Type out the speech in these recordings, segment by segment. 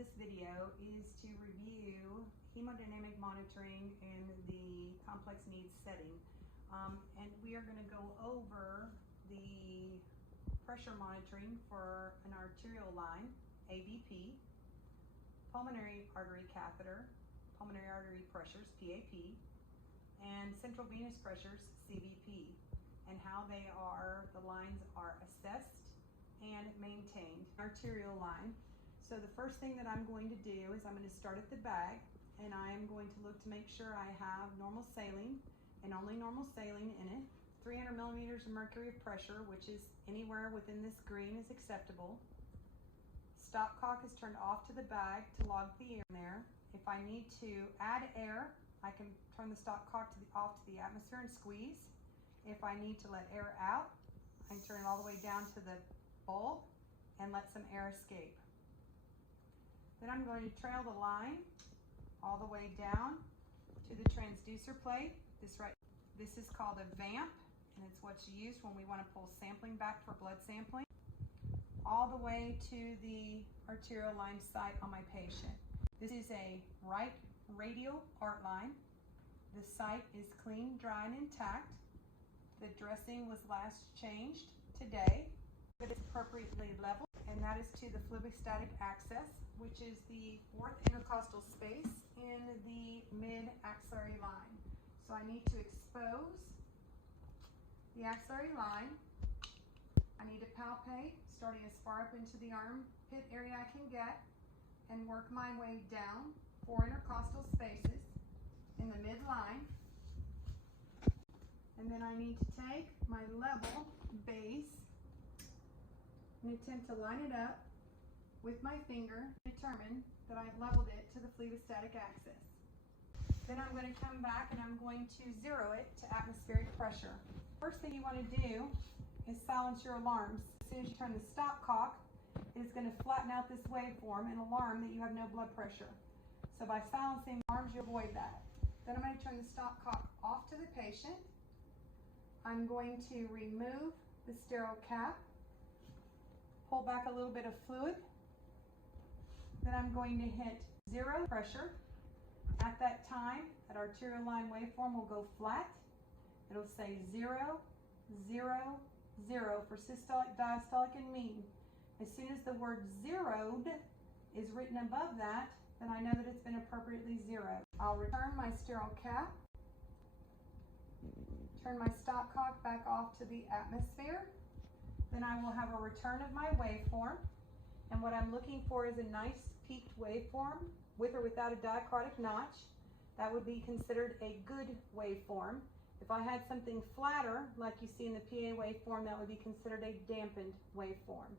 this video is to review hemodynamic monitoring in the complex needs setting. And we are going to go over the pressure monitoring for an arterial line, ABP, pulmonary artery catheter, pulmonary artery pressures, PAP, and central venous pressures, CVP, and how the lines are assessed and maintained. Arterial line. So the first thing that I'm going to do is I'm going to start at the bag, and I am going to look to make sure I have normal saline and only normal saline in it. 300 millimeters of mercury of pressure, which is anywhere within this green, is acceptable. Stopcock is turned off to the bag to log the air in there. If I need to add air, I can turn the stopcock off to the atmosphere and squeeze. If I need to let air out, I can turn it all the way down to the bulb and let some air escape. Then I'm going to trail the line all the way down to the transducer plate. This is called a vamp, and it's what's used when we want to pull sampling back for blood sampling, all the way to the arterial line site on my patient. This is a right radial art line. The site is clean, dry, and intact. The dressing was last changed today, but it's appropriately leveled, and that is to the phlebostatic access, which is the fourth intercostal space in the mid-axillary line. So I need to expose the axillary line. I need to palpate, starting as far up into the armpit area I can get, and work my way down 4 intercostal spaces in the midline. And then I need to take my level base and attempt to line it up with my finger, determine that I've leveled it to the phlebostatic axis. Then I'm going to come back and I'm going to zero it to atmospheric pressure. First thing you want to do is silence your alarms. As soon as you turn the stopcock, it is going to flatten out this waveform and alarm that you have no blood pressure. So by silencing alarms, you avoid that. Then I'm going to turn the stopcock off to the patient. I'm going to remove the sterile cap, pull back a little bit of fluid. Then I'm going to hit 0 pressure. At that time, that arterial line waveform will go flat. It'll say 0, 0, 0 for systolic, diastolic, and mean. As soon as the word zeroed is written above that, then I know that it's been appropriately zeroed. I'll return my sterile cap, turn my stopcock back off to the atmosphere. Then I will have a return of my waveform. And what I'm looking for is a nice peaked waveform with or without a diacritic notch. That would be considered a good waveform. If I had something flatter, like you see in the PA waveform, that would be considered a dampened waveform.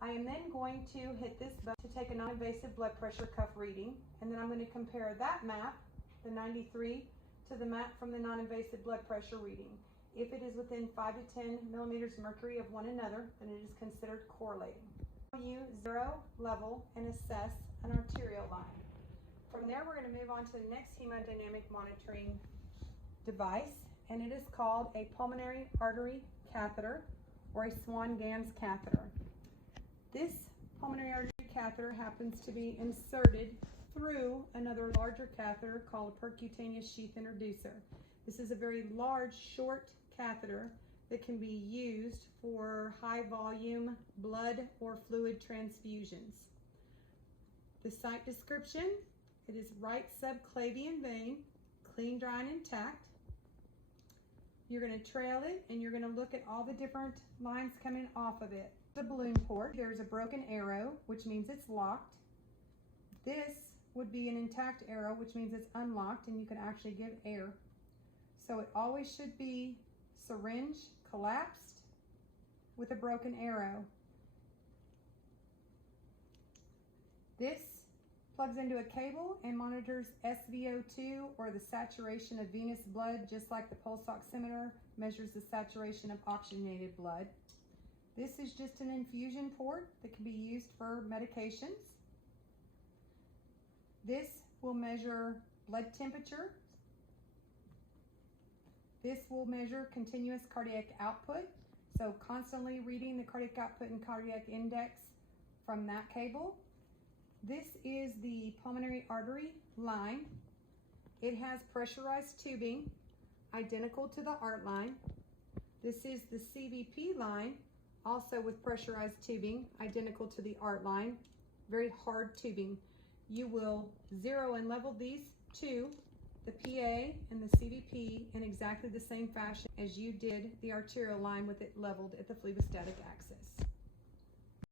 I am then going to hit this button to take a non-invasive blood pressure cuff reading, and then I'm going to compare that map, the 93, to the map from the non-invasive blood pressure reading. If it is within 5 to 10 millimeters mercury of one another, then it is considered correlating. You zero, level, and assess an arterial line. From there, we're going to move on to the next hemodynamic monitoring device, and it is called a pulmonary artery catheter, or a Swan-Ganz catheter. This pulmonary artery catheter happens to be inserted through another larger catheter called a percutaneous sheath introducer. This is a very large, short catheter that can be used for high volume blood or fluid transfusions. The site description, it is right subclavian vein, clean, dry, and intact. You're going to trail it, and you're going to look at all the different lines coming off of it. The balloon port, there's a broken arrow, which means it's locked. This would be an intact arrow, which means it's unlocked and you can actually give air. So it always should be syringe collapsed with a broken arrow. This plugs into a cable and monitors SVO2, or the saturation of venous blood, just like the pulse oximeter measures the saturation of oxygenated blood. This is just an infusion port that can be used for medications. This will measure blood temperature. This will measure continuous cardiac output, so constantly reading the cardiac output and cardiac index from that cable. This is the pulmonary artery line. It has pressurized tubing, identical to the art line. This is the CVP line, also with pressurized tubing, identical to the art line. Very hard tubing. You will zero and level these two, the PA and the CVP, in exactly the same fashion as you did the arterial line with it leveled at the phlebostatic axis.